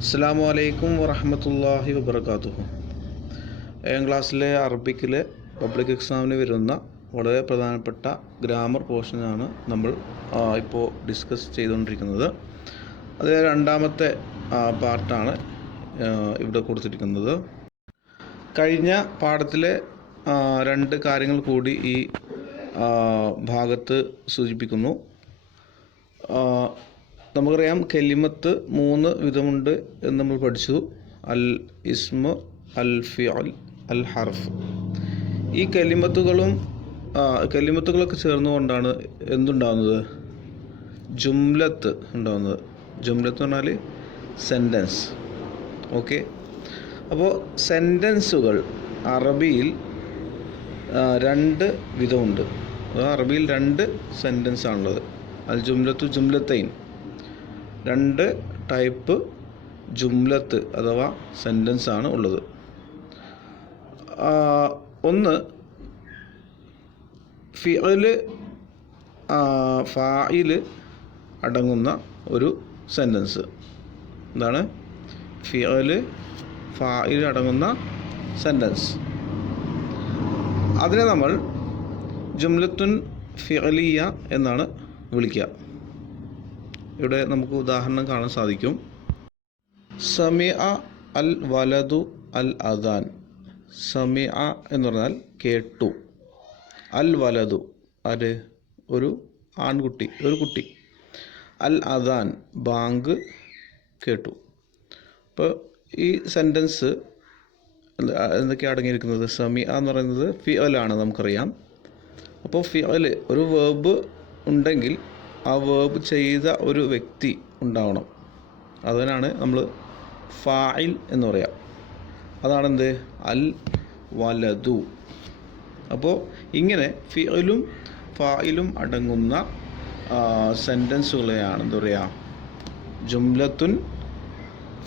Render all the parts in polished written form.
അസ്സലാമു അലൈക്കും വറഹ്മത്തുള്ളാഹി വബറകാതുഹു. ഏഴാം ക്ലാസ്സിലെ അറബിക്കിലെ പബ്ലിക് എക്സാമിന് വരുന്ന വളരെ പ്രധാനപ്പെട്ട ഗ്രാമർ പോർഷനാണ് നമ്മൾ ഇപ്പോൾ ഡിസ്കസ് ചെയ്തുകൊണ്ടിരിക്കുന്നത്. അത് രണ്ടാമത്തെ പാർട്ടാണ് ഇവിടെ കൊടുത്തിരിക്കുന്നത്. കഴിഞ്ഞ പാഠത്തിലെ രണ്ട് കാര്യങ്ങൾ കൂടി ഈ ഭാഗത്ത് സൂചിപ്പിക്കുന്നു. നമുക്കറിയാം കെലിമത്ത് മൂന്ന് വിധമുണ്ട് എന്ന് നമ്മൾ പഠിച്ചു. അൽ ഇസ്മ, അൽ ഫിഅൽ, അൽ ഹർഫ്. ഈ കെലിമത്തുകളൊക്കെ ചേർന്നുകൊണ്ടാണ് എന്തുണ്ടാകുന്നത്? ജുംലത്ത് ഉണ്ടാകുന്നത്. ജുംലത്ത് എന്ന് പറഞ്ഞാൽ സെൻറ്റൻസ്. ഓക്കെ, അപ്പോൾ സെൻറ്റൻസുകൾ അറബിയിൽ രണ്ട് വിധമുണ്ട്. അറബിയിൽ രണ്ട് സെൻറ്റൻസ് ആണുള്ളത്. അൽ ജുംലത്തു ജുംലത്തൈൻ, രണ്ട് ടൈപ്പ് ജുംലത്ത് അഥവാ സെൻറ്റൻസ് ആണ് ഉള്ളത്. ഒന്ന് ഫിഅല്, ഫായില് അടങ്ങുന്ന ഒരു സെൻറ്റൻസ്. എന്താണ്? ഫിഅല്, ഫായിൽ അടങ്ങുന്ന സെൻറ്റൻസ്. അതിനെ നമ്മൾ ജുംലത്തുൻ ഫിഅലിയ എന്നാണ് വിളിക്കുക. ഇവിടെ നമുക്ക് ഉദാഹരണം കാണാൻ സാധിക്കും. സമിഅ അൽ വലതു അൽ അദാൻ. സമിഅ എന്ന് പറഞ്ഞാൽ കേട്ടു. അൽ വലതു അത് ഒരു ആൺകുട്ടി, ഒരു കുട്ടി. അൽ അദാൻ ബാങ്ക് കേട്ടു. അപ്പോൾ ഈ സെൻറ്റൻസ് എന്തൊക്കെയാണ് അടങ്ങിയിരിക്കുന്നത്? സമിഅ എന്ന് പറയുന്നത് ഫിഅലാണ്, നമുക്കറിയാം. അപ്പോൾ ഫിഅൽ ഒരു വേർബ് ഉണ്ടെങ്കിൽ ആ വേർബ് ചെയ്ത ഒരു വ്യക്തി ഉണ്ടാവണം. അതിനാണ് നമ്മൾ ഫായിൽ എന്ന് പറയാം. അതാണെന്ത്? അൽ വലതു. അപ്പോൾ ഇങ്ങനെ ഫിഅലും ഫായിലും അടങ്ങുന്ന സെൻറ്റൻസുകളെയാണ് എന്താ പറയുക? ജുംലത്തുൻ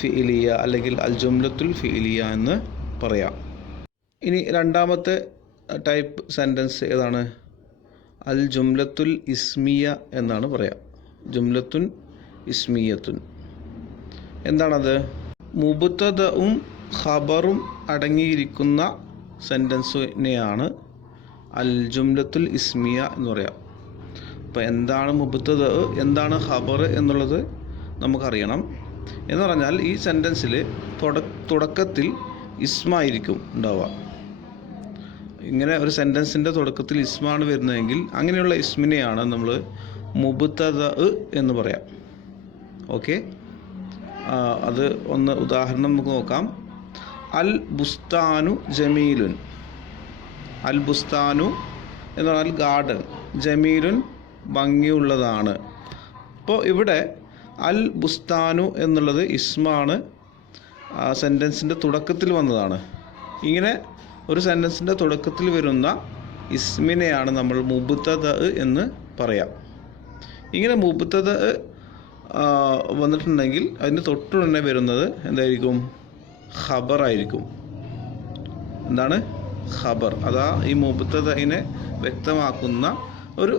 ഫിഇലിയ അല്ലെങ്കിൽ അൽ ജുംലത്തുൽ ഫിഇലിയ എന്ന് പറയാം. ഇനി രണ്ടാമത്തെ ടൈപ്പ് സെൻറ്റൻസ് ഏതാണ്? അൽ ജുംലത്തുൽ ഇസ്മിയ എന്നാണ് പറയാം. ജുംലത്തുൻ ഇസ്മിയത്തുൻ. എന്താണത്? മുബ്തദഉം ഖബറും അടങ്ങിയിരിക്കുന്ന സെൻറ്റൻസിനെയാണ് അൽ ജുംലത്തുൽ ഇസ്മിയ എന്ന് പറയാം. അപ്പോൾ എന്താണ് മുബ്തദ, എന്താണ് ഖബർ എന്നുള്ളത് നമുക്കറിയണം. എന്ന് പറഞ്ഞാൽ ഈ സെൻറ്റൻസിൽ തുടക്കത്തിൽ ഇസ്മായിരിക്കും ഉണ്ടാവുക. ഇങ്ങനെ ഒരു സെൻറ്റൻസിൻ്റെ തുടക്കത്തിൽ ഇസ്മാണ് വരുന്നതെങ്കിൽ അങ്ങനെയുള്ള ഇസ്മിനെയാണ് നമ്മൾ മുബ്തദ എന്ന് പറയാം. ഓക്കെ, അത് ഒന്ന് ഉദാഹരണം നമുക്ക് നോക്കാം. അൽ ബുസ്താനു ജമീലുൻ. അൽ ബുസ്താനു എന്ന് പറഞ്ഞാൽ ഗാർഡൻ, ജമീലുൻ ഭംഗിയുള്ളതാണ്. അപ്പോൾ ഇവിടെ അൽ ബുസ്താനു എന്നുള്ളത് ഇസ്മാണ്, സെൻറ്റൻസിൻ്റെ തുടക്കത്തിൽ വന്നതാണ്. ഇങ്ങനെ ഒരു സെൻറ്റൻസിൻ്റെ തുടക്കത്തിൽ വരുന്ന ഇസ്മിനെയാണ് നമ്മൾ മുബ്തദ എന്ന് പറയാം. ഇങ്ങനെ മുബ്തദ വന്നിട്ടുണ്ടെങ്കിൽ അതിന് തൊട്ടുടനെ വരുന്നത് എന്തായിരിക്കും? ഖബറായിരിക്കും. എന്താണ്? ഖബർ. അതാ ഈ മുബ്തദഇനെ വ്യക്തമാക്കുന്ന ഒരു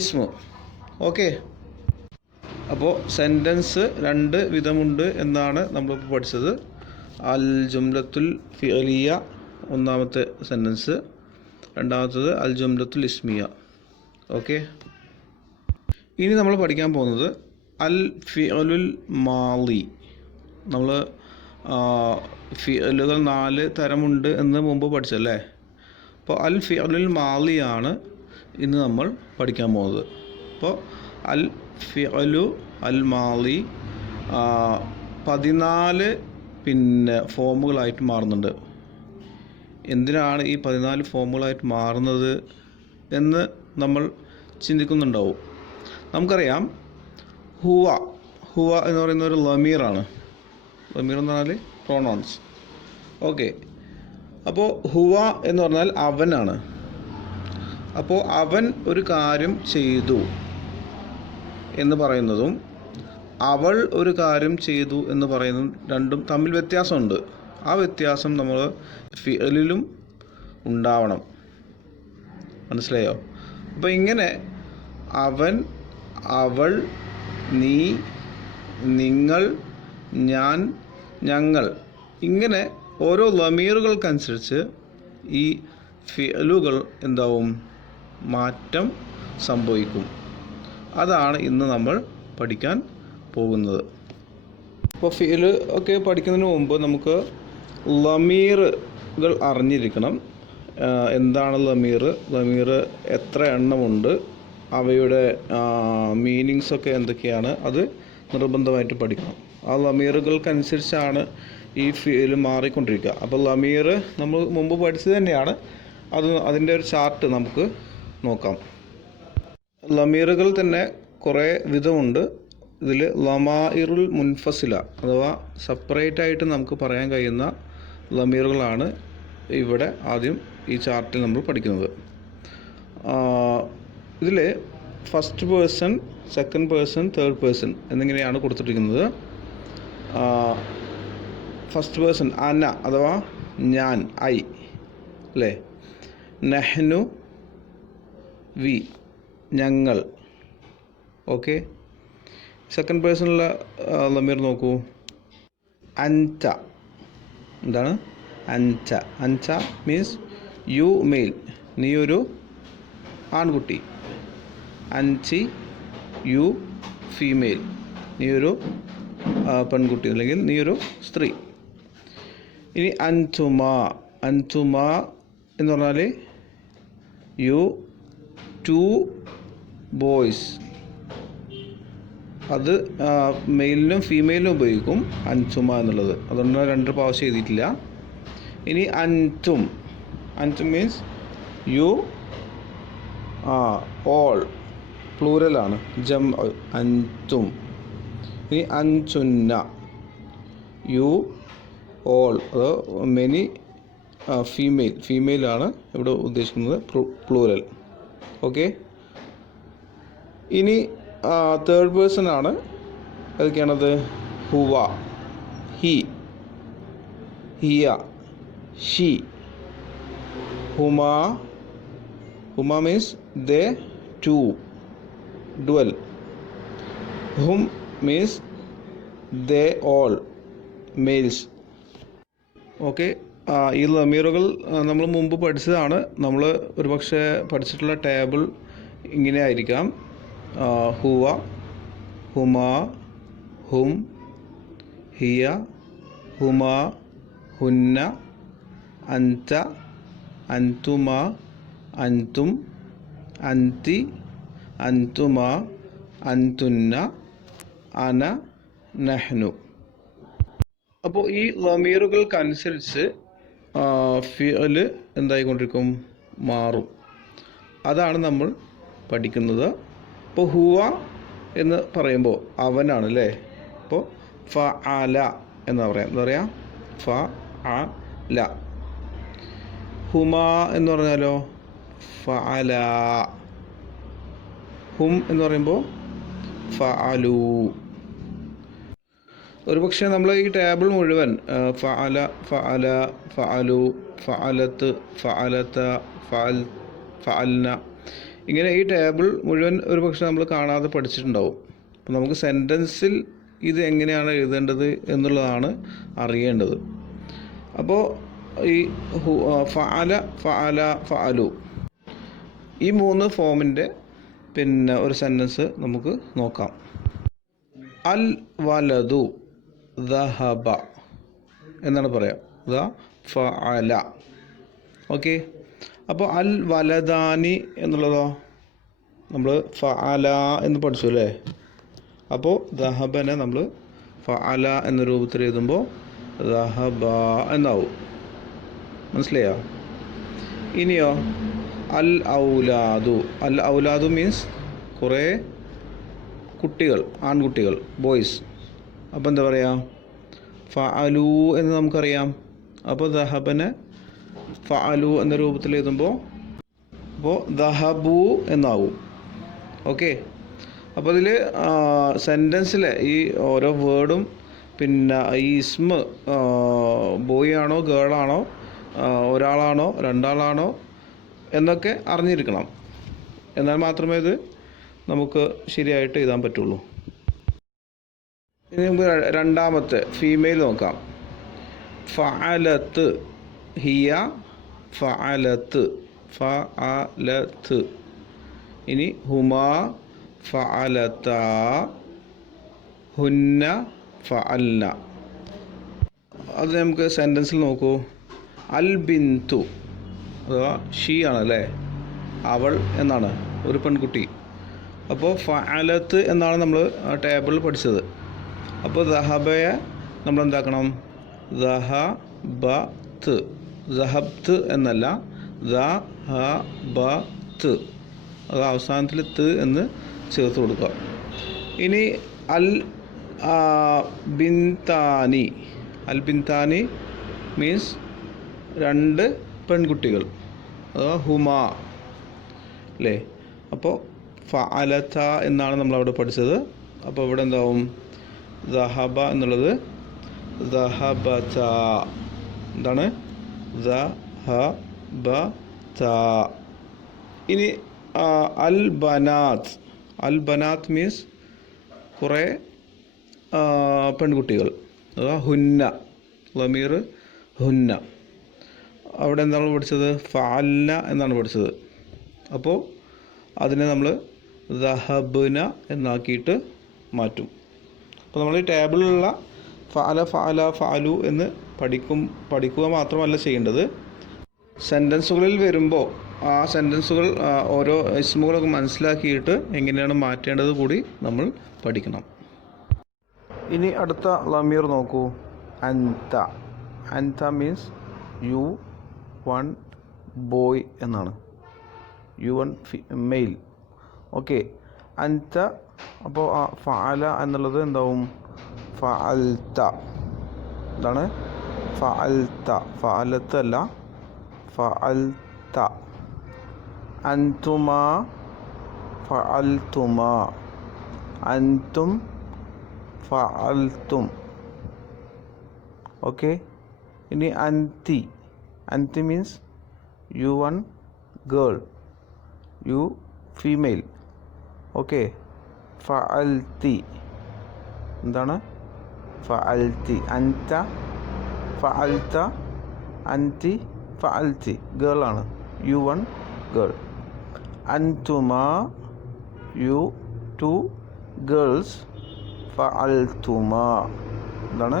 ഇസ്മു. ഓക്കെ, അപ്പോൾ സെൻറ്റൻസ് രണ്ട് വിധമുണ്ട് എന്നാണ് നമ്മളിപ്പോൾ പഠിച്ചത്. അൽ ജുംലത്തുൽ ഫിഅലിയ ഒന്നാമത്തെ സെൻറ്റൻസ്, രണ്ടാമത്തത് അൽ ജുംലത്തുൽ ഇസ്മിയ. ഓക്കെ, ഇനി നമ്മൾ പഠിക്കാൻ പോകുന്നത് അൽ ഫിഅലുൽ മാളി. നമ്മൾ ഫിഅലുകൾ 4 തരമുണ്ട് എന്ന് മുമ്പ് പഠിച്ചല്ലേ. അപ്പോൾ അൽ ഫിഅലുൽ മാളിയാണ് ഇന്ന് നമ്മൾ പഠിക്കാൻ പോകുന്നത്. അപ്പോൾ അൽ ഫിഅലു അൽ മാളി 14 ഫോമുകളായിട്ട് മാറുന്നുണ്ട്. എന്തിനാണ് ഈ 14 ഫോമുകളായിട്ട് മാറുന്നത് എന്ന് നമ്മൾ ചിന്തിക്കുന്നുണ്ടാവും. നമുക്കറിയാം ഹുവ. ഹുവ എന്ന് പറയുന്ന ഒരു ലമീറാണ്. ലമീർ എന്ന് പറഞ്ഞാൽ പ്രൊണൗൺസ്. ഓക്കെ, അപ്പോൾ ഹുവ എന്ന് പറഞ്ഞാൽ അവനാണ്. അപ്പോൾ അവൻ ഒരു കാര്യം ചെയ്തു എന്ന് പറയുന്നതും അവൾ ഒരു കാര്യം ചെയ്തു എന്ന് പറയുന്നതും രണ്ടും തമ്മിൽ വ്യത്യാസമുണ്ട്. ആ വ്യത്യാസം നമ്മൾ ഫിഅലിലും ഉണ്ടാവണം. മനസ്സിലായോ? അപ്പോൾ ഇങ്ങനെ അവൻ, അവൾ, നീ, നിങ്ങൾ ഞാൻ, ഞങ്ങൾ, ഇങ്ങനെ ഓരോ ലമീറുകൾക്കനുസരിച്ച് ഈ ഫിഅലുകൾ എന്താവും, മാറ്റം സംഭവിക്കും. അതാണ് ഇന്ന് നമ്മൾ പഠിക്കാൻ പോകുന്നത്. അപ്പോൾ ഫിഅല് ഒക്കെ പഠിക്കുന്നതിന് മുമ്പ് നമുക്ക് ലമീറുകൾ അറിഞ്ഞിരിക്കണം. എന്താണ് ലമീർ, ലമീർ എത്ര എണ്ണമുണ്ട്, അവയുടെ മീനിങ്സൊക്കെ എന്തൊക്കെയാണ്, അത് നിർബന്ധമായിട്ട് പഠിക്കണം. ആ ലമീറുകൾക്കനുസരിച്ചാണ് ഈ ഫിഅല് മാറിക്കൊണ്ടിരിക്കുക. അപ്പോൾ ലമീർ നമ്മൾ മുമ്പ് പഠിച്ചത് തന്നെയാണ്, അതിൻ്റെ ഒരു ചാർട്ട് നമുക്ക് നോക്കാം. ലമീറുകൾ തന്നെ കുറേ വിധമുണ്ട്. ഇതിൽ ലമാഇറുൽ മുൻഫസില അഥവാ സെപ്പറേറ്റ് ആയിട്ട് നമുക്ക് പറയാൻ കഴിയുന്ന ലമീറുകളാണ് ഇവിടെ ആദ്യം ഈ ചാർട്ടിൽ നമ്മൾ പഠിക്കുന്നത്. ഇതിൽ first person, second person, third person എന്നിങ്ങനെയാണ് കൊടുത്തിരിക്കുന്നത്. ഫസ്റ്റ് പേഴ്സൺ അന അഥവാ ഞാൻ, ഐ അല്ലേ. നഹ്നു, വി, ഞങ്ങൾ. ഓക്കെ. സെക്കൻഡ് പേഴ്സണിലുള്ള ലമീർ നോക്കൂ. അൻത. എന്താണ് അൻത? അൻത മീൻസ് യു മെയിൽ, നീ ഒരു ആൺകുട്ടി. അൻചി യു ഫീമെയിൽ, നീ ഒരു പെൺകുട്ടി അല്ലെങ്കിൽ നീ ഒരു സ്ത്രീ. ഇനി അൻതുമ. അൻതുമ എന്ന് പറഞ്ഞാൽ യു ടു ബോയ്സ്. അത് മെയിലിനും ഫീമെയിലിനും ഉപയോഗിക്കും അൻതുമ എന്നുള്ളത്, അതുകൊണ്ട് രണ്ട് പ്രാവശ്യം എഴുതിയിട്ടില്ല. ഇനി അൻതും. അൻതും മീൻസ് യു ഓൾ, പ്ലൂറലാണ്, ജം അൻതും. ഇനി അൻചുന്ന, യു ഓൾ, അത് മെനി ഫീമെയിലാണ് ഇവിടെ ഉദ്ദേശിക്കുന്നത്, പ്ലൂറൽ. ഓക്കെ. ഇനി തേർഡ് പേഴ്സൺ ആണ്. ഏതൊക്കെയാണത്? ഹുവ, ഹി, ഹിയ, ഷി. ഹുമാ. ഹുമാ മീൻസ് ദേ ടു, ഡുവൽ. ഹും means they all, males. Okay. ഈ ലമീറുകൾ നമ്മൾ മുമ്പ് പഠിച്ചതാണ്. നമ്മൾ ഒരുപക്ഷെ പഠിച്ചിട്ടുള്ള ടേബിൾ ഇങ്ങനെ ആയിരിക്കാം. ഹുവ, ഹുമാ, ഹും, ഹിയ, ഹുമാ, ഹുന്ന, അൻത, അൻതുമ, അൻതും, അൻതി, അൻതുമ, അൻതുന്ന, അന, നഹ്നു. അപ്പോൾ ഈ ലമീറുകൾക്കനുസരിച്ച് ഫിഅല് എന്തായിക്കൊണ്ടിരിക്കും? മാറും. അതാണ് നമ്മൾ പഠിക്കുന്നത്. ഇപ്പോൾ ഹുവ എന്ന് പറയുമ്പോൾ അവനാണ് അല്ലേ. അപ്പോൾ ഫഅല എന്ന് പറയാം. എന്താ പറയുക? ഫഅല. ഹുമാ എന്ന് പറഞ്ഞാലോ ഫഅല. ഹും എന്ന് പറയുമ്പോൾ ഫഅലു. ഒരുപക്ഷെ നമ്മൾ ഈ ടേബിൾ മുഴുവൻ ഫഅല, ഫഅല, ഫഅലു, ഫഅലത്ത്, ഫഅലത, ഫഅൽന, ഇങ്ങനെ ഈ ടേബിൾ മുഴുവൻ ഒരുപക്ഷെ നമ്മൾ കാണാതെ പഠിച്ചിട്ടുണ്ടാവും. അപ്പോൾ നമുക്ക് സെൻറ്റൻസിൽ ഇത് എങ്ങനെയാണ് എഴുതേണ്ടത് എന്നുള്ളതാണ് അറിയേണ്ടത്. അപ്പോൾ ഈ ഫഅല, ഫഅല, ഫഅലു, ഈ മൂന്ന് ഫോമിൻ്റെ ഒരു സെൻറ്റൻസ് നമുക്ക് നോക്കാം. അൽ വലതു ദഹബ എന്നാണ് പറയാം. ദ ഫഅല. ഓക്കെ. അപ്പോൾ അൽ വലദാനി എന്നുള്ളതോ നമ്മൾ ഫഅല എന്ന് പഠിച്ചു അല്ലേ. അപ്പോൾ ദഹബനെ നമ്മൾ ഫഅല എന്ന രൂപത്തിൽ എഴുതുമ്പോൾ ദഹബ എന്നാവും. മനസ്സിലായോ? ഇനിയോ അൽ ഔലാദു. അൽ ഔലാദു മീൻസ് കുറേ കുട്ടികൾ, ആൺകുട്ടികൾ, ബോയ്സ്. അപ്പോൾ എന്താ പറയുക? ഫഅലു എന്ന് നമുക്കറിയാം. അപ്പോൾ ദഹബനെ ഫഅലു എന്ന രൂപത്തിൽ എഴുതുമ്പോൾ ദഹബു എന്നാവും. ഓക്കെ. അപ്പോൾ ഇതിൽ സെൻറ്റൻസിലെ ഈ ഓരോ വേർഡും ഈ ഇസ്മ ബോയ് ആണോ ഗേൾ ആണോ, ഒരാളാണോ രണ്ടാളാണോ എന്നൊക്കെ അറിഞ്ഞിരിക്കണം. എന്നാൽ മാത്രമേ ഇത് നമുക്ക് ശരിയായിട്ട് എഴുതാൻ പറ്റുള്ളൂ. ഇനി നമുക്ക് രണ്ടാമത്തെ ഫീമെയിൽ നോക്കാം. ഫഅലത്ത് ഹിയ ഫഅലത്ത് ഫഅലത്ത്. ഇനി ഹുമാ ഫഅലത്താ ഹുന്ന ഫഅൽന. അത് നമുക്ക് സെൻറ്റൻസിൽ നോക്കൂ. അൽ ബിന്തു അഥവാ ഷീ ആണല്ലേ, അവൾ എന്നാണ്, ഒരു പെൺകുട്ടി. അപ്പോൾ ഫഅലത്ത് എന്നാണ് നമ്മൾ ടേബിളിൽ പഠിച്ചത്. അപ്പോൾ ദഹബയെ നമ്മൾ എന്താക്കണം? ദഹബത്ത്, ദഹബ്ത്ത് എന്നല്ല, ദഹബത്ത്. അത് അവസാനത്തിൽ ത് എന്ന് ചേർത്ത് കൊടുക്കുക. ഇനി അൽ ബിന്താനി. അൽ ബിന്താനി മീൻസ് രണ്ട് പെൺകുട്ടികൾ അഥവാ ഹുമാ അല്ലേ. അപ്പോൾ ഫഅലത എന്നാണ് നമ്മളവിടെ പഠിച്ചത്. അപ്പോൾ ഇവിടെ എന്താവും? ദഹബ എന്നുള്ളത് ദഹബത. എന്താണ്? ദഹബത. ഇനി അൽ ബനാത്ത്. അൽ ബനാത്ത് മീൻസ് കുറേ പെൺകുട്ടികൾ അഥവാ ഹുന്ന, ലമീർ ഹുന്ന. അവിടെ എന്താണ് പഠിച്ചത്? ഫഅൽന എന്നാണ് പഠിച്ചത്. അപ്പോൾ അതിനെ നമ്മൾ ദഹബ്ന എന്നാക്കിയിട്ട് മാറ്റും. അപ്പോൾ നമ്മൾ ഈ ടേബിളിലുള്ള ഫഅല ഫഅല ഫഅലു എന്ന് പഠിക്കുക മാത്രമല്ല ചെയ്യേണ്ടത്, സെൻറ്റൻസുകളിൽ വരുമ്പോൾ ആ സെൻറ്റൻസുകൾ ഓരോ ഇസ്മുകളൊക്കെ മനസ്സിലാക്കിയിട്ട് എങ്ങനെയാണ് മാറ്റേണ്ടത് കൂടി നമ്മൾ പഠിക്കണം. ഇനി അടുത്ത ലമീർ നോക്കൂ. അൻത. അൻത മീൻസ് യു വൺ ബോയ് എന്നാണ്, യു വൺ മെയിൽ. ഓക്കെ, അൻത. അപ്പോൾ ഫഅല എന്നുള്ളത് എന്താവും? ഫഅൽത. എന്താണ്? ഫഅൽത. ഫഅലത്ത് അല്ല, ഫഅൽത. അൻതുമാ ഫഅൽതുമാ. അൻതും ഫഅൽതും. ഓക്കെ. ഇനി അൻതി. അൻതി means you one girl, you female. Okay. ഫഅൽതി. എന്താണ്? ഫഅൽതി. അൻത ഫഅൽത, അൻതി ഫഅൽതി. ഗേൾ ആണ്, യു വൺ ഗേൾ. അൻതുമാ യു ടു ഗേൾസ്. ഫഅൽതുമാ. എന്താണ്?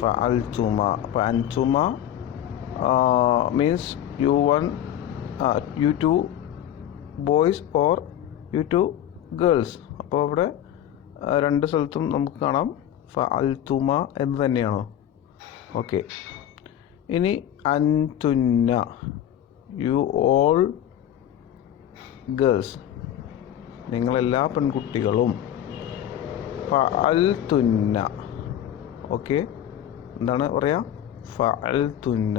ഫഅൽതുമാ. അപ്പോൾ അൻതുമാ means you one you two boys or you two girls. അപ്പോൾ അവിടെ രണ്ട് സ്ഥലത്തും നമുക്ക് കാണാം ഫഅൽതുമ എന്ന് തന്നെയാണോ? ഓക്കെ. ഇനി അൻതുന്ന, യു ഓൾ ഗേൾസ്, നിങ്ങളെല്ലാ പെൺകുട്ടികളും. ഫഅൽതുന്ന. ഓക്കെ. എന്താണ് പറയുക? ഫഅൽതുന്ന.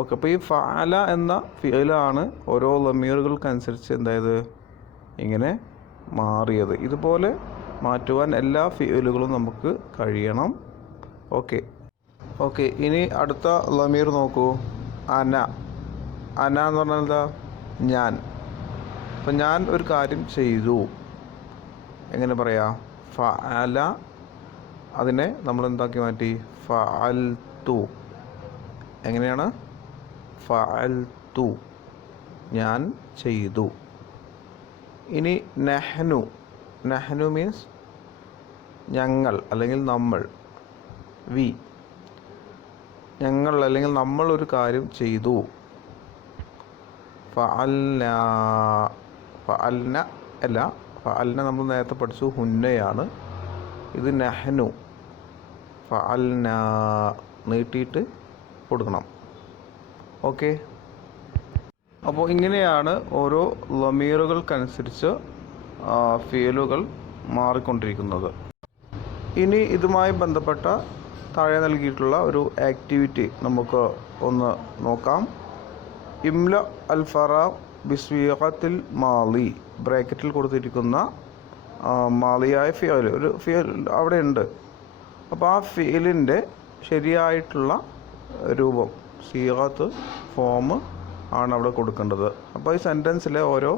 ഓക്കെ. അപ്പോൾ ഈ ഫഅല എന്ന ഫിഅലാണ് ഓരോ ലമീറുകൾക്കനുസരിച്ച് എന്തായത് ഇങ്ങനെ മാറിയത്. ഇതുപോലെ മാറ്റുവാൻ എല്ലാ ഫിഅലുകളും നമുക്ക് കഴിയണം. ഓക്കെ. ഓക്കെ. ഇനി അടുത്ത ലമീർ നോക്കൂ. അന. അന എന്ന് പറഞ്ഞാൽ എന്താ? ഞാൻ. അപ്പം ഞാൻ ഒരു കാര്യം ചെയ്തു. എങ്ങനെ പറയാം? ഫഅല. അതിനെ നമ്മൾ എന്താക്കി മാറ്റി? ഫഅൽതു. എങ്ങനെയാണ്? ഫഅൽതു, ഞാൻ ചെയ്തു. ഇനി നഹ്നു. നഹ്നു മീൻസ് ഞങ്ങൾ അല്ലെങ്കിൽ നമ്മൾ, വി. ഞങ്ങൾ അല്ലെങ്കിൽ നമ്മൾ ഒരു കാര്യം ചെയ്തു. ഫഅൽന. ഫഅൽന അല്ല, ഫഅൽന നമ്മൾ നേരത്തെ പഠിച്ചു, ഹുന്നയാണ്. ഇത് നഹ്നു. ഫഅൽന നീട്ടിയിട്ട് കൊടുക്കണം. ഓക്കെ. അപ്പോൾ ഇങ്ങനെയാണ് ഓരോ ലമീറുകൾക്കനുസരിച്ച് ഫിയലുകൾ മാറിക്കൊണ്ടിരിക്കുന്നത്. ഇനി ഇതുമായി ബന്ധപ്പെട്ട താഴെ നൽകിയിട്ടുള്ള ഒരു ആക്ടിവിറ്റി നമുക്ക് ഒന്ന് നോക്കാം. ഇംല അൽ ഫറാഗ് ബിസ്വീഖത്തിൽ മാലി. ബ്രാക്കറ്റിൽ കൊടുത്തിരിക്കുന്ന മാലിയായ ഫിയൽ, ഒരു ഫിയൽ അവിടെ ഉണ്ട്. അപ്പോൾ ആ ഫിയലിൻ്റെ ശരിയായിട്ടുള്ള രൂപം, സീഗത്ത്, ഫോം ആണ് അവിടെ കൊടുക്കേണ്ടത്. അപ്പോൾ ഈ സെൻറ്റൻസിലെ ഓരോ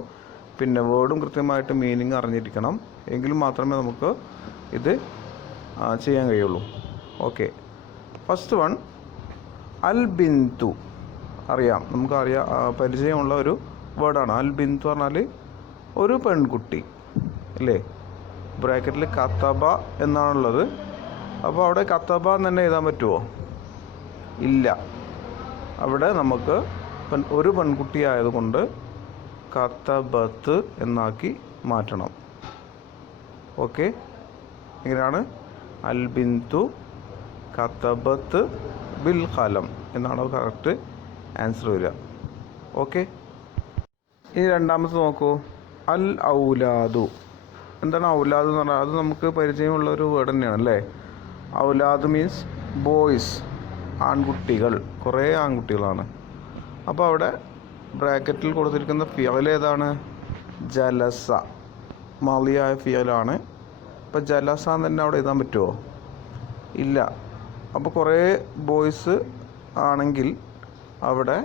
വേർഡും കൃത്യമായിട്ട് മീനിങ് അറിഞ്ഞിരിക്കണം. എങ്കിൽ മാത്രമേ നമുക്ക് ഇത് ചെയ്യാൻ കഴിയുള്ളൂ. ഓക്കെ, ഫസ്റ്റ് വൺ അൽ ബിന്തു. അറിയാം, നമുക്കറിയാം, പരിചയമുള്ള ഒരു വേർഡാണ്. അൽ ബിന്തു പറഞ്ഞാൽ ഒരു പെൺകുട്ടി അല്ലേ. ബ്രാക്കറ്റിൽ കത്തബ എന്നാണുള്ളത്. അപ്പോൾ അവിടെ കത്തബ എന്ന് തന്നെ എഴുതാൻ പറ്റുമോ? ഇല്ല. അവിടെ നമുക്ക് ഒരു പെൺകുട്ടി ആയതുകൊണ്ട് കത്തബത്ത് എന്നാക്കി മാറ്റണം. ഓക്കെ, ഇങ്ങനെയാണ് അൽ ബിന്തു കത്തബത്ത് ബിൽ ഖലം എന്നാണ് കറക്റ്റ് ആൻസർ വരിക. ഓക്കെ, ഇനി രണ്ടാമത്തെ നോക്കൂ, അൽ ഔലാദു. എന്താണ് ഔലാദ് എന്ന് പറഞ്ഞാൽ? അത് നമുക്ക് പരിചയമുള്ള ഒരു വേർഡ് തന്നെയാണ് അല്ലേ. ഔലാദ് മീൻസ് ബോയ്സ്, ആൺകുട്ടികൾ, കുറേ ആൺകുട്ടികളാണ്. അപ്പോൾ അവിടെ ബ്രാക്കറ്റിൽ കൊടുത്തിരിക്കുന്ന ഫിയൽ ഏതാണ്? ജലസ, മാളിയായ ഫിയലാണ്. അപ്പോൾ ജലസ എന്ന് തന്നെ അവിടെ എഴുതാൻ പറ്റുമോ? ഇല്ല. അപ്പോൾ കുറേ ബോയ്സ് ആണെങ്കിൽ അവിടെ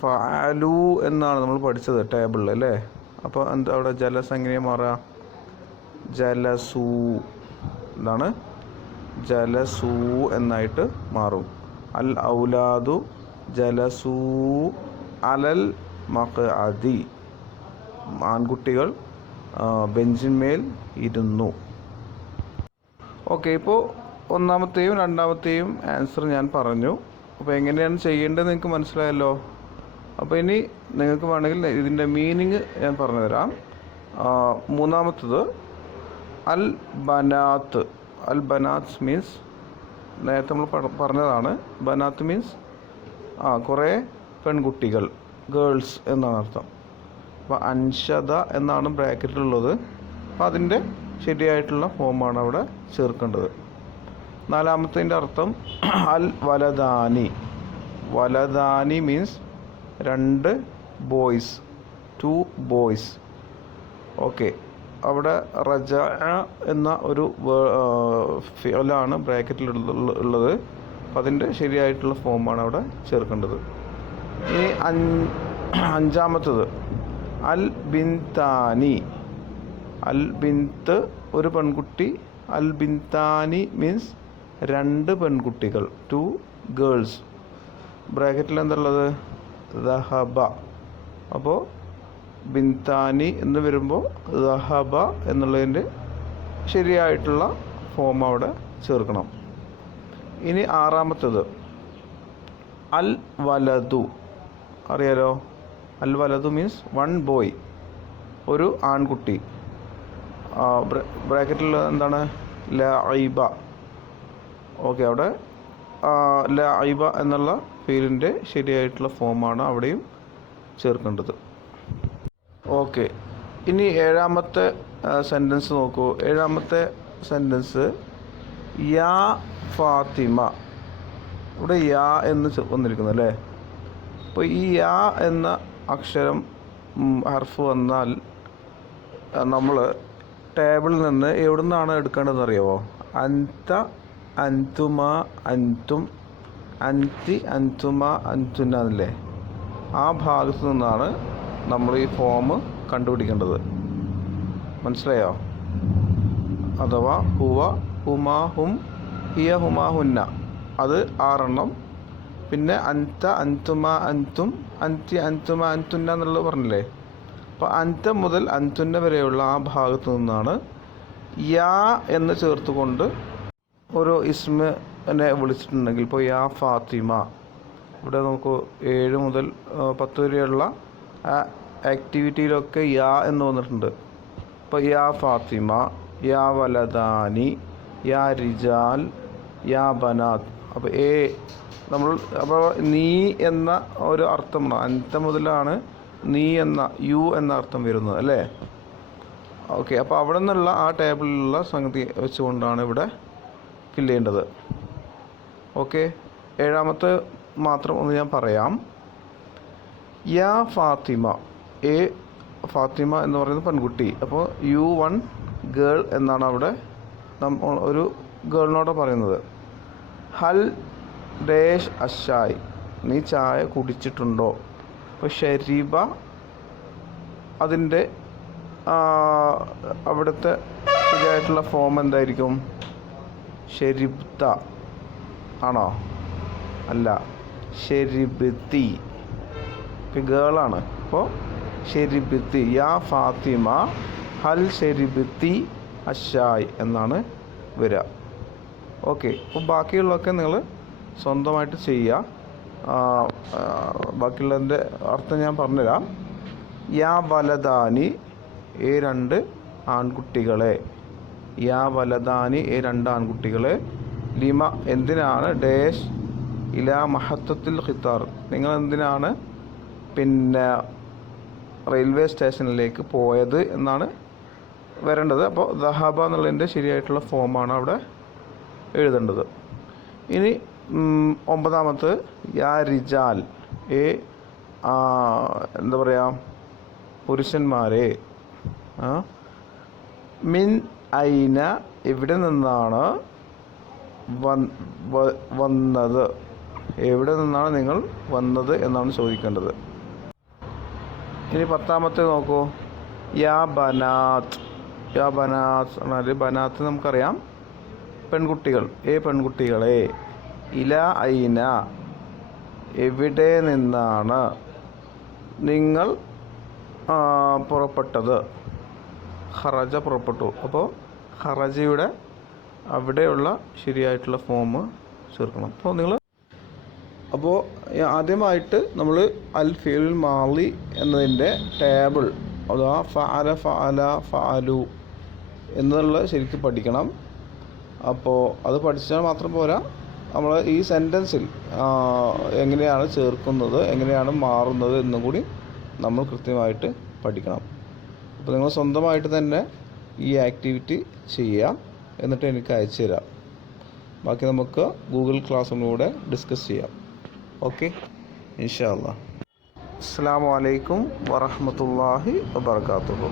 ഫഅലു എന്നാണ് നമ്മൾ പഠിച്ചത് ടേബിളിൽ അല്ലേ. അപ്പോൾ എന്താ അവിടെ ജലസ എങ്ങനെയാണ് മാറുക? ജലസു. എന്താണ്? ജലസു എന്നായിട്ട് മാറും. അൽ ഔലാദു ജലസു അലൽ മഖഅദി. ആൺകുട്ടികൾ ബെഞ്ചിന്മേൽ ഇരുന്നു. ഓക്കെ, ഇപ്പോൾ ഒന്നാമത്തെയും രണ്ടാമത്തെയും ആൻസർ ഞാൻ പറഞ്ഞു. അപ്പോൾ എങ്ങനെയാണ് ചെയ്യേണ്ടത് നിങ്ങൾക്ക് മനസ്സിലായല്ലോ. അപ്പോൾ ഇനി നിങ്ങൾക്ക് വേണമെങ്കിൽ ഇതിൻ്റെ മീനിങ് ഞാൻ പറഞ്ഞുതരാം. മൂന്നാമത്തത് അൽ ബനാത്ത്. അൽ ബനാത്ത് മീൻസ് നേരത്തെ നമ്മൾ പറഞ്ഞതാണ്. ബനാത്ത് മീൻസ് കുറേ പെൺകുട്ടികൾ, ഗേൾസ് എന്നാണ് അർത്ഥം. അപ്പോൾ അൻഷദ എന്നാണ് ബ്രാക്കറ്റിലുള്ളത്. അപ്പോൾ അതിൻ്റെ ശരിയായിട്ടുള്ള ഫോമാണ് അവിടെ ചേർക്കേണ്ടത്. നാലാമത്തതിൻ്റെ അർത്ഥം അൽ വലദാനി. വലദാനി മീൻസ് രണ്ട് ബോയ്സ്, 2 ബോയ്സ്. ഓക്കെ, അവിടെ റജ എന്ന ഒരു ഫിഅലാണ് ബ്രാക്കറ്റിൽ ഉള്ളത്. അപ്പം അതിൻ്റെ ശരിയായിട്ടുള്ള ഫോമാണ് അവിടെ ചേർക്കേണ്ടത്. ഇനി അഞ്ചാമത്തത് അൽ ബിന്താനി. അൽ ബിന്ത് ഒരു പെൺകുട്ടി. അൽ ബിന്താനി മീൻസ് 2 പെൺകുട്ടികൾ, 2 ഗേൾസ്. ബ്രാക്കറ്റിൽ എന്തുള്ളത്? ദഹബ. അപ്പോൾ ബിന്താനി എന്ന് വരുമ്പോൾ ദഹബ എന്നുള്ളതിൻ്റെ ശരിയായിട്ടുള്ള ഫോം അവിടെ ചേർക്കണം. ഇനി ആറാമത്തത് അൽ വലതു. അറിയാലോ, അൽ വലതു മീൻസ് 1 ബോയ്, ഒരു ആൺകുട്ടി. ബ്രാക്കറ്റിൽ എന്താണ്? ലഇബ. ഓക്കെ, അവിടെ ലഇബ എന്നുള്ള ഫീലിൻ്റെ ശരിയായിട്ടുള്ള ഫോമാണ് അവിടെയും ചേർക്കേണ്ടത്. ഓക്കെ, ഇനി ഏഴാമത്തെ സെൻറ്റൻസ് നോക്കൂ. ഏഴാമത്തെ സെൻറ്റൻസ് യാ ഫാത്തിമ. ഇവിടെ യാ എന്ന് വന്നിരിക്കുന്നു അല്ലേ. അപ്പോൾ ഈ യാ എന്ന അക്ഷരം ഹർഫ് വന്നാൽ നമ്മൾ ടേബിളിൽ നിന്ന് എവിടെ നിന്നാണ് എടുക്കേണ്ടതെന്ന് അറിയാമോ? അൻത, അൻതുമ, അൻതും, അൻതി, അൻതുമ, അൻതുന്ന എന്നല്ലേ. ആ ഭാഗത്തു നിന്നാണ് നമ്മൾ ഈ ഫോം കണ്ടുപിടിക്കേണ്ടത്. മനസ്സിലായോ? അഥവാ ഹുവ, ഹുമാ, ഹും, ഹിയ, ഹുമാ, ഹുന്ന, അത് 6 എണ്ണം. പിന്നെ അൻത, അൻതുമ, അൻതും, അൻതി, അൻതുമ, അൻതുന്ന എന്നുള്ളത് പറഞ്ഞില്ലേ. അപ്പോൾ അൻത മുതൽ അൻതുന്ന വരെയുള്ള ആ ഭാഗത്തു നിന്നാണ് യാ എന്ന് ചേർത്തുകൊണ്ട് ഒരു ഇസ്മിനെ വിളിച്ചിട്ടുണ്ടെങ്കിൽ, ഇപ്പോൾ യാ ഫാത്തിമ. ഇവിടെ നമുക്ക് 7 മുതൽ 10 വരെയുള്ള ആ ആക്ടിവിറ്റിയിലൊക്കെ യാ എന്ന് വന്നിട്ടുണ്ട്. അപ്പോൾ യാ ഫാത്തിമ, യാ വലദാനി, യാ റിജാൽ, യാ ബനാത്ത്. അപ്പോൾ അപ്പോൾ നീ എന്ന ഒരു അർത്ഥമാണ്. അൻത മുതലാണ് നീ എന്ന യു എന്ന അർത്ഥം വരുന്നത് അല്ലേ. ഓക്കെ, അപ്പോൾ അവിടെ നിന്നുള്ള ആ ടേബിളിലുള്ള സംഗതി വെച്ചുകൊണ്ടാണ് ഇവിടെ ഫില്ല് ചെയ്യേണ്ടത്. ഓക്കെ, ഏഴാമത്തെ മാത്രം ഒന്ന് ഞാൻ പറയാം. യാ ഫാത്തിമ. ഫാത്തിമ എന്ന് പറയുന്നത് പെൺകുട്ടി. അപ്പോൾ U1 ഗേൾ എന്നാണ് അവിടെ നമ്മൾ ഒരു ഗേളിനോട് പറയുന്നത്. ഹൽ ഡേഷ് അഷായ്, നീ ചായ കുടിച്ചിട്ടുണ്ടോ? അപ്പോൾ ഷരീബ അതിൻ്റെ അവിടുത്തെ ശരിയായിട്ടുള്ള ഫോം എന്തായിരിക്കും? ഷെരിബ്ത ആണോ? അല്ല, ഷെരിബ്തി. ഗേളാണ്. അപ്പോൾ ഷെരിബ്തി, യാ ഫാത്തിമ ഹൽ ഷെരിബ്തി അഷായ് എന്നാണ് വരിക. ഓക്കെ. അപ്പോൾ ബാക്കിയുള്ളതൊക്കെ നിങ്ങൾ സ്വന്തമായിട്ട് ചെയ്യുക. ബാക്കിയുള്ളതിൻ്റെ അർത്ഥം ഞാൻ പറഞ്ഞുതരാം. യാ വലദാനി, ഏ രണ്ട് ആൺകുട്ടികളെ. യാ വലദാനി, ഏ രണ്ട് ആൺകുട്ടികളെ. ലിമ, എന്തിനാണ്. ഡേഷ് ഇലാ മഹത്തത്തിൽ ഖിത്താർ, നിങ്ങൾ എന്തിനാണ് പിന്നെ റെയിൽവേ സ്റ്റേഷനിലേക്ക് പോയത് എന്നാണ് വരേണ്ടത്. അപ്പോൾ ദഹബ എന്നുള്ളതിൻ്റെ ശരിയായിട്ടുള്ള ഫോമാണ് അവിടെ എഴുതേണ്ടത്. ഇനി 9ാമത്തെ യാ റിജാൽ, എന്താ പറയുക, പുരുഷന്മാരെ. മിൻ ഐന, എവിടെ നിന്നാണ് വന്നത്, എവിടെ നിന്നാണ് നിങ്ങൾ വന്നത് എന്നാണ് ചോദിക്കേണ്ടത്. ഇനി 10ാമത്തെ നോക്കൂ. യാ ബനാത്ത്. യാ ബനാത്ത് പറഞ്ഞാൽ ബനാത്ത് നമുക്കറിയാം പെൺകുട്ടികൾ. പെൺകുട്ടികളെ. ഇല ഐന, എവിടെ നിന്നാണ് നിങ്ങൾ പുറപ്പെട്ടത്. ഖറജ, പുറപ്പെട്ടു. അപ്പോൾ ഖറജയുടെ അവിടെയുള്ള ശരിയായിട്ടുള്ള ഫോം ചേർക്കണം. അപ്പോൾ ആദ്യമായിട്ട് നമ്മൾ അൽ ഫിഉലുൽ മാളി എന്നതിൻ്റെ ടേബിൾ, അഥവാ ഫഅല ഫഅല ഫഅലു എന്നുള്ള ശരിക്കും പഠിക്കണം. അപ്പോൾ അത് പഠിച്ചാൽ മാത്രം പോരാ, നമ്മൾ ഈ സെൻറ്റൻസിൽ എങ്ങനെയാണ് ചേർക്കുന്നത്, എങ്ങനെയാണ് മാറുന്നത് എന്നും കൂടി നമ്മൾ കൃത്യമായിട്ട് പഠിക്കണം. അപ്പോൾ നിങ്ങൾ സ്വന്തമായിട്ട് തന്നെ ഈ ആക്ടിവിറ്റി ചെയ്യുക, എന്നിട്ട് എനിക്ക് അയച്ചു തരാം. ബാക്കി നമുക്ക് ഗൂഗിൾ ക്ലാസ്സിലൂടെ ഡിസ്കസ് ചെയ്യാം. ഓക്കെ, ഇൻഷാ അല്ലാഹ്. അസ്സലാമു അലൈക്കും വറഹ്മത്തുള്ളാഹി വബറകാതുഹു.